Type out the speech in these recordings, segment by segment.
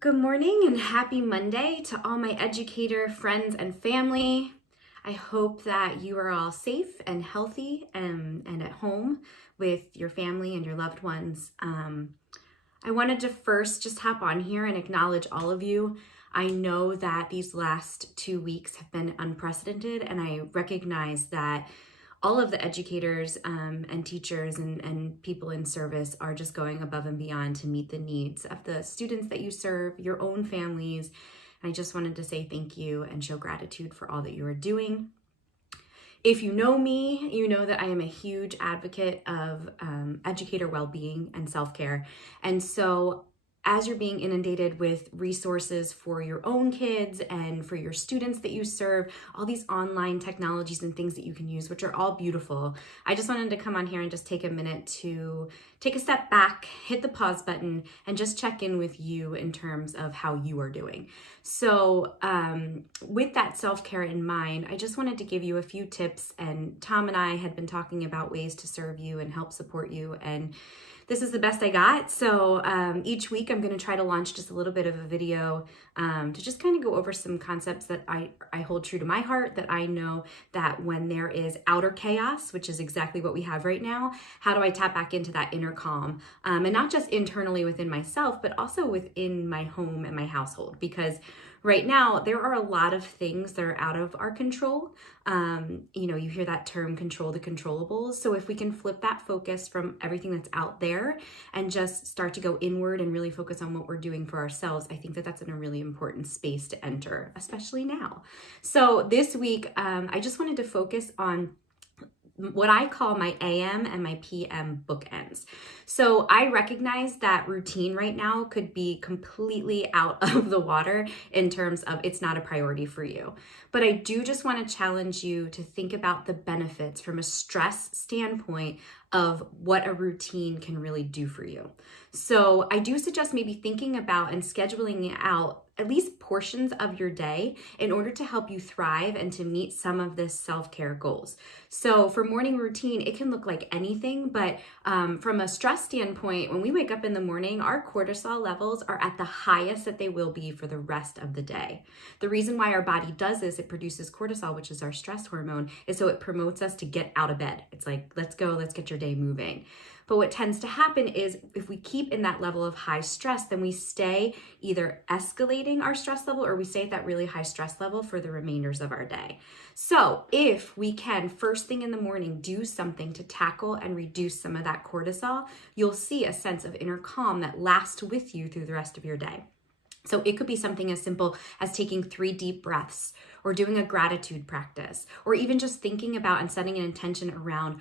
Good morning and happy Monday to all my educator friends and family. I hope that you are all safe and healthy and at home with your family and your loved ones. I wanted to first just hop on here and acknowledge all of you. I know that these last 2 weeks have been unprecedented, and I recognize that all of the educators and teachers and people in service are just going above and beyond to meet the needs of the students that you serve, your own families. And I just wanted to say thank you and show gratitude for all that you are doing. If you know me, you know that I am a huge advocate of educator well-being and self-care. And so as you're being inundated with resources for your own kids and for your students that you serve, all these online technologies and things that you can use, which are all beautiful, I just wanted to come on here and just take a minute to take a step back, hit the pause button, and just check in with you in terms of how you are doing. So with that self-care in mind, I just wanted to give you a few tips, and Thom and I had been talking about ways to serve you and help support you, and this is the best I got. So each week I'm going to try to launch just a little bit of a video to just kind of go over some concepts that I hold true to my heart, that I know that when there is outer chaos, which is exactly what we have right now, how do I tap back into that inner calm? And not just internally within myself, but also within my home and my household, because right now, there are a lot of things that are out of our control. You hear that term, control the controllables. So if we can flip that focus from everything that's out there and just start to go inward and really focus on what we're doing for ourselves, I think that that's in a really important space to enter, especially now. So this week, I just wanted to focus on what I call my AM and my PM bookends. So I recognize that routine right now could be completely out of the water in terms of it's not a priority for you. But I do just want to challenge you to think about the benefits from a stress standpoint of what a routine can really do for you. So I do suggest maybe thinking about and scheduling out at least portions of your day in order to help you thrive and to meet some of this self-care goals. So for morning routine, it can look like anything, but from a stress standpoint, when we wake up in the morning, our cortisol levels are at the highest that they will be for the rest of the day. The reason why our body does this, it produces cortisol, which is our stress hormone, is so it promotes us to get out of bed. It's like, let's go, let's get your day moving. But what tends to happen is if we keep in that level of high stress, then we stay either escalating our stress level or we stay at that really high stress level for the remainders of our day. So if we can, first thing in the morning, do something to tackle and reduce some of that cortisol, you'll see a sense of inner calm that lasts with you through the rest of your day. So it could be something as simple as taking 3 deep breaths, or doing a gratitude practice, or even just thinking about and setting an intention around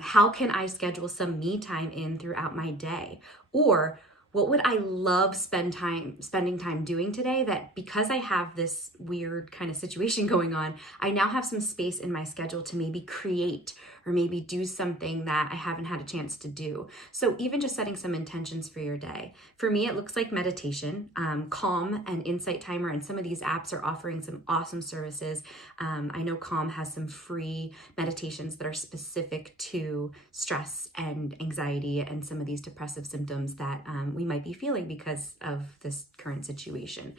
how can I schedule some me time in throughout my day? Or what would I love spending time doing today that because I have this weird kind of situation going on, I now have some space in my schedule to maybe create or maybe do something that I haven't had a chance to do. So even just setting some intentions for your day. For me, it looks like meditation, Calm and Insight Timer, and some of these apps are offering some awesome services. I know Calm has some free meditations that are specific to stress and anxiety and some of these depressive symptoms that we might be feeling because of this current situation.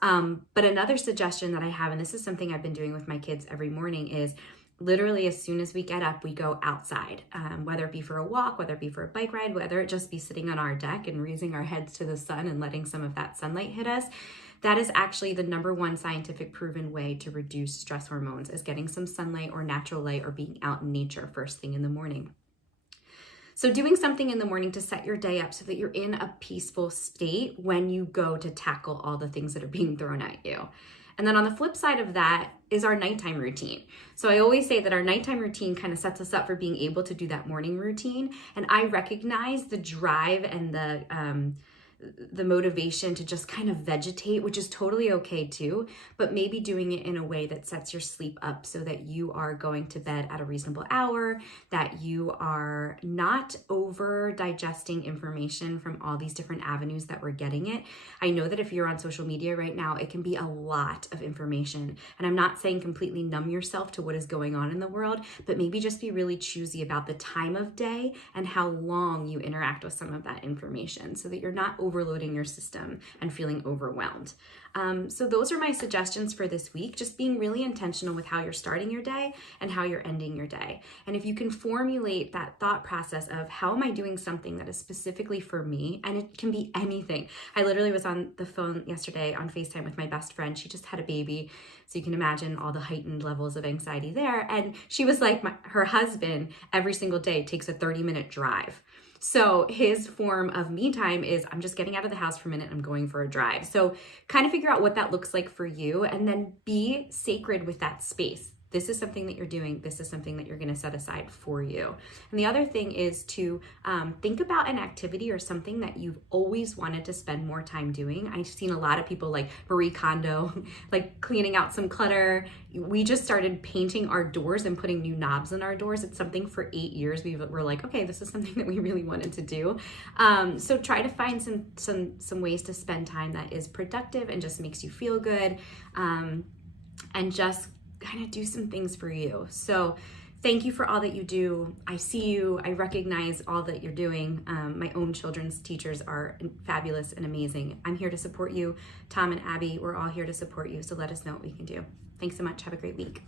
But another suggestion that I have, and this is something I've been doing with my kids every morning, is literally as soon as we get up, we go outside, whether it be for a walk, whether it be for a bike ride, whether it just be sitting on our deck and raising our heads to the sun and letting some of that sunlight hit us. That is actually the number one scientific proven way to reduce stress hormones, is getting some sunlight or natural light or being out in nature first thing in the morning. So doing something in the morning to set your day up so that you're in a peaceful state when you go to tackle all the things that are being thrown at you. And then on the flip side of that is our nighttime routine. So I always say that our nighttime routine kind of sets us up for being able to do that morning routine. And I recognize the drive and the motivation to just kind of vegetate, which is totally okay too, but maybe doing it in a way that sets your sleep up so that you are going to bed at a reasonable hour, that you are not over digesting information from all these different avenues that we're getting it. I know that if you're on social media right now, it can be a lot of information. And I'm not saying completely numb yourself to what is going on in the world, but maybe just be really choosy about the time of day and how long you interact with some of that information so that you're not overloading your system and feeling overwhelmed. So those are my suggestions for this week, just being really intentional with how you're starting your day and how you're ending your day. And if you can formulate that thought process of how am I doing something that is specifically for me, and it can be anything. I literally was on the phone yesterday on FaceTime with my best friend. She just had a baby. So you can imagine all the heightened levels of anxiety there. And she was like, her husband every single day takes a 30-minute drive. So his form of me time is I'm just getting out of the house for a minute, I'm going for a drive. So kind of figure out what that looks like for you and then be sacred with that space. This is something that you're doing. This is something that you're going to set aside for you. And the other thing is to think about an activity or something that you've always wanted to spend more time doing. I've seen a lot of people like Marie Kondo, like cleaning out some clutter. We just started painting our doors and putting new knobs in our doors. It's something for 8 years. We were like, okay, this is something that we really wanted to do. So try to find some ways to spend time that is productive and just makes you feel good, and just kind of do some things for you. So thank you for all that you do. I see you. I recognize all that you're doing. My own children's teachers are fabulous and amazing. I'm here to support you. Thom and Abby, we're all here to support you. So let us know what we can do. Thanks so much. Have a great week.